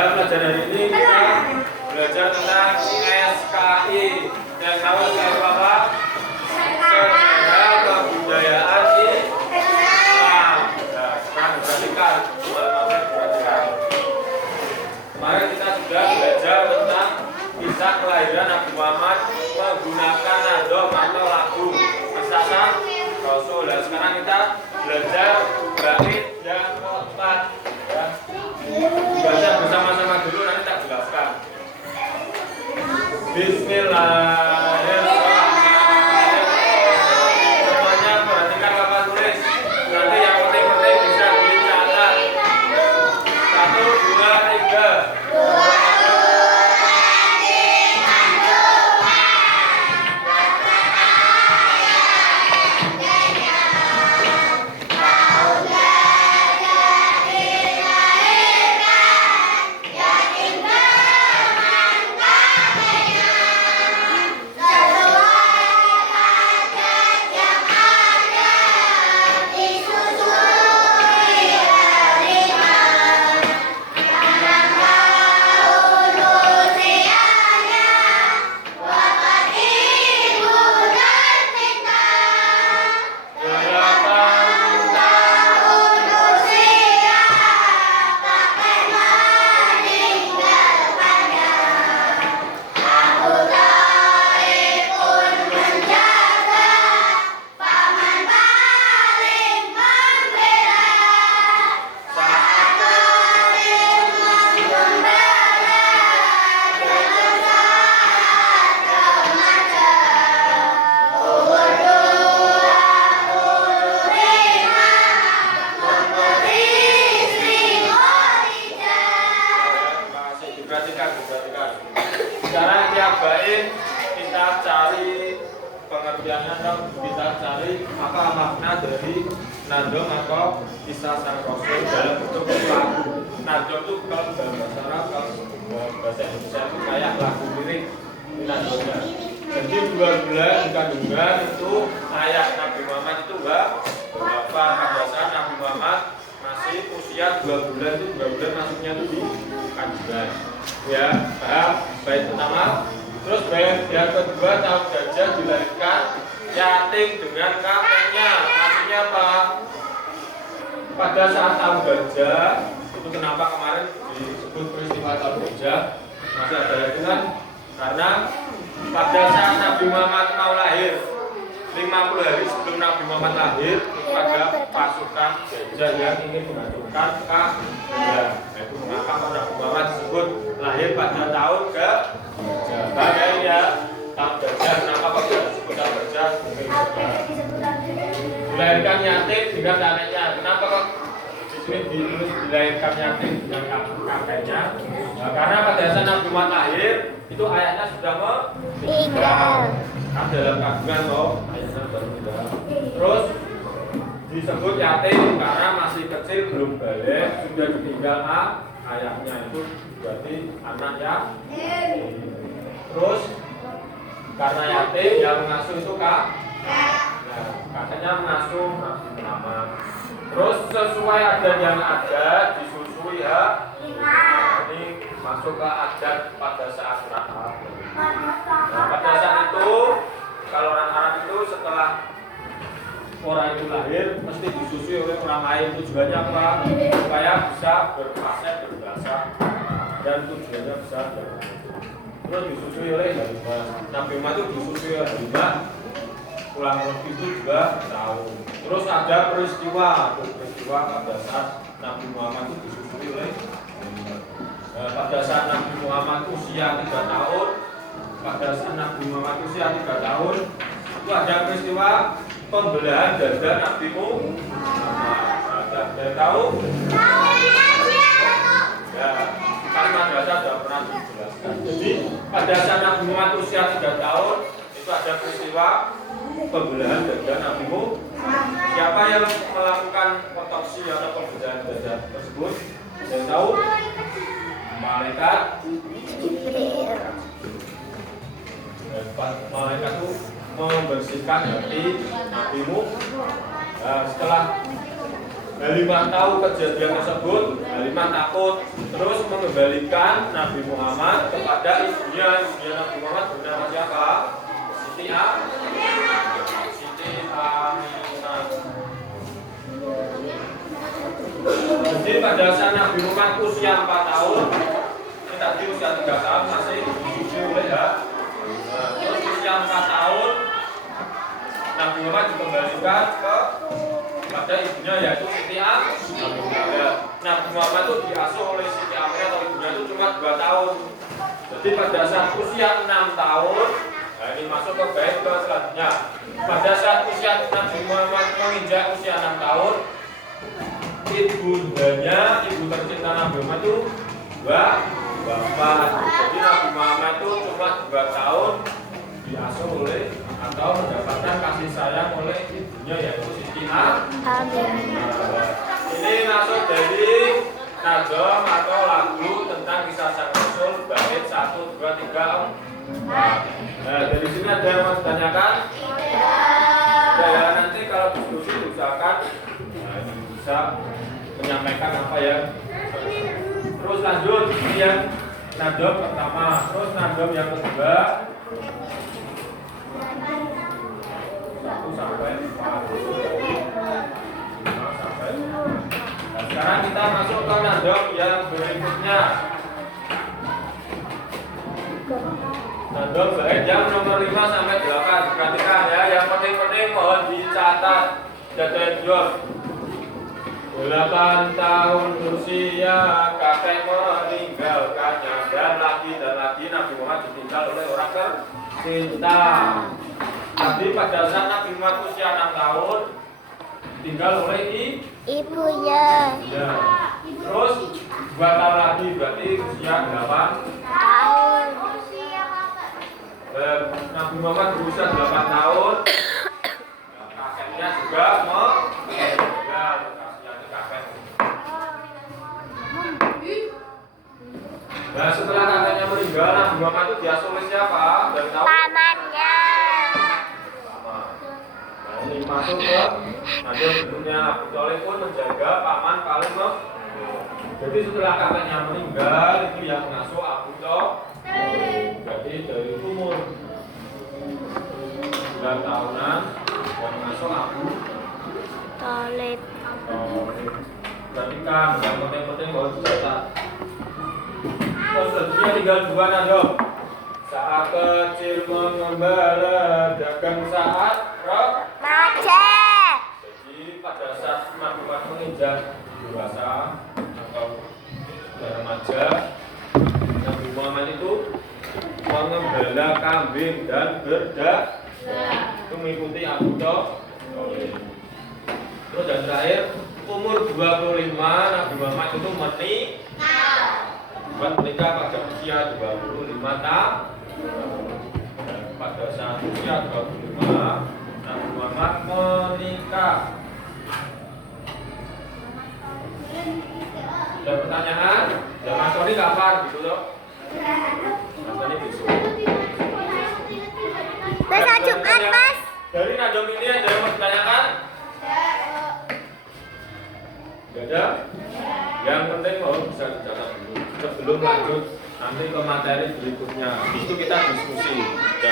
Dalam pelajaran hari ini kita belajar tentang SKI. Yang tahu SKI itu apa? Sejarah kebudayaan Islam. Nah, sekarang perhatikan. Kemarin kita sudah belajar tentang kisah kelahiran Nabi Muhammad menggunakan nadom atau lagu kisah Rasul. Dan sekarang kita belajar bait yang keempat. Ya. Baca bersama-sama dulu, nanti tak jelaskan. Bismillahirrahmanirrahim. Semuanya perhatikan papan tulis. Nanti yang penting-penting bisa dicatat. 1, 2, 3. Sekarang tiap bait kita cari pengertiannya atau kita cari apa makna dari nadom atau kisah sang Rasul dalam bentuk lagu. Nadom itu kalau dalam bahasa Arab, kalau bahasa Indonesia itu kayak lagu lirik nadomnya. Jadi 2 bulan kandungan itu ayah Nabi Muhammad itu wafat pada saat Nabi Muhammad masih usia 2 bulan. Itu 2 bulan masuknya itu di kandungan. Ya, paham? Bait pertama. Terus bait yang kedua, tahun gajah dilahirkan yatim dengan kakeknya. Maksudnya apa? Pada saat tahun gajah itu kenapa kemarin disebut peristiwa tahun gajah? Masih ada yakinan? Karena pada saat Nabi Muhammad mau lahir 50 hari sebelum Nabi Muhammad lahir itu ada pasukan gajah yang ingin menghancurkan Ka'bah. Itu mengapa Nabi Muhammad disebut lahir pada tahun gajah. Makanya tahun gajah, kenapa kok disebut tahun gajah? Dilahirkan yatim dengan kakeknya. Kenapa kok dilahirkan yatim dengan kakeknya? Nah, karena pada saat Nabi Muhammad lahir itu ayahnya sudah meninggal. Kan dalam kandungan toh ayahnya sudah meninggal. Terus disebut yatim karena masih kecil, belum balik, sudah ditinggal ayahnya, itu berarti anak yatim. Terus karena yatim yang mengasuh itu kakeknya mengasuh Nabi Muhammad. Terus sesuai adat yang ada disusui ya. Ini masuk ke adat pada saat Arab. Nah, pada saat itu kalau orang Arab itu setelah orang itu lahir mesti disusui oleh orang lain. Tujuannya apa? Supaya bisa berfasih, berbahasa, dan tujuannya bisa terus disusui oleh harimau. Nabi Muhammad itu disusui oleh harimau. Pulang lebih itu juga tahu. Terus ada peristiwa pada saat Nabi Muhammad itu disusui oleh harimau. Pada saat Nabi Muhammad usia 3 tahun, itu ada peristiwa pembelahan dada Nabi Muhammad. Ada tahu? Ya, karena dada sudah pernah dijelaskan. Jadi pada saat Nabi Muhammad usia 3 tahun, itu ada peristiwa pembelahan dada Nabi Muhammad. Siapa yang melakukan otopsi atau pembelahan dada tersebut? Yang tahu? Malaikat Jibril. Malaikat itu membersihkan hati Nabi Muhammad. Setelah Halimah tahu kejadian tersebut, Halimah takut, terus mengembalikan Nabi Muhammad kepada ibunya. Ibunya Nabi Muhammad bernama siapa? Siti Aminah. Jadi pada saat Nabi Muhammad usia 4 tahun, ini tadi usia 3 tahun masih disusui ya. Terus usia 4 tahun, Nabi Muhammad dikembalikan kepada ibunya yaitu Siti Aminah. Nabi Muhammad itu diasuh oleh Siti Aminah atau ibunya itu cuma 2 tahun. Jadi pada saat usia 6 tahun, nah ini masuk ke bait ke selanjutnya. Pada saat usia Nabi Muhammad menginjak usia 6 tahun, ibundanya, ibu tercinta Nabi Muhammad itu wafat. Jadi Nabi Muhammad itu cuma 2 tahun diasuh oleh atau mendapatkan kasih sayang oleh ibunya yaitu Siti Aminah. Ini masuk dari nazom atau lagu tentang kisah sang Rasul bait 1, 2, 3, 4. Nah dari sini ada yang mau ditanyakan? Ya nanti kalau diskusi usahakan bisa menyampaikan apa ya. Terus lanjut ini yang nadom pertama, terus nadom yang kedua 1 sampai 4. 5 sampai 6. Nah, sekarang kita masuk ke nadom yang berikutnya. Nadom bait yang nomor 5 sampai 8. Perhatikan ya, yang penting-penting mohon dicatat. Jatuh jawab. 8 tahun usia kakek meninggalkannya, dan lagi Nabi Muhammad ditinggal oleh orang tercinta. Tadi pada saat Nabi Muhammad usia 6 tahun tinggal oleh ibunya. Ya. Terus 2 tahun lagi berarti usia 8 Tahun. Nabi Muhammad berusia 8 tahun. Kakeknya juga meninggal. Nah setelah kakeknya meninggal, Nabi Muhammad itu diasuh oleh siapa? Dari tahu? Pamannya. Paman. Nah ini masuk ke nanti berikutnya Abu Thalib pun menjaga paman paling jadi setelah kakeknya meninggal itu yang mengasuh Abu Thalib. Jadi dari umur 9 tahunan yang mengasuh Abu Thalib. Perhatikan yang penting-penting harus dicatat. Selanjutnya tinggal 2 nadom. Saat kecil mengembala, dagang saat Remaja. Jadi pada saat Nabi Muhammad menginjak dewasa atau remaja, Nabi Muhammad itu mengembala kambing dan berdak itu mengikuti Abu Thalib. Terus dan terakhir umur 25 Nabi Muhammad itu menikah pada usia 25 tahun. Dan pada saat usia 25 Nabi Muhammad menikah. Ada pertanyaan? Zaman Tony kapan gitu loh? Tony besok. Besok Jumat, Mas. Dari nadom ini ada yang mau ditanyakan? Tidak ada? Yang penting mau bisa dicatat dulu sebelum lanjut nanti ke materi berikutnya. Itu kita diskusi. Ya.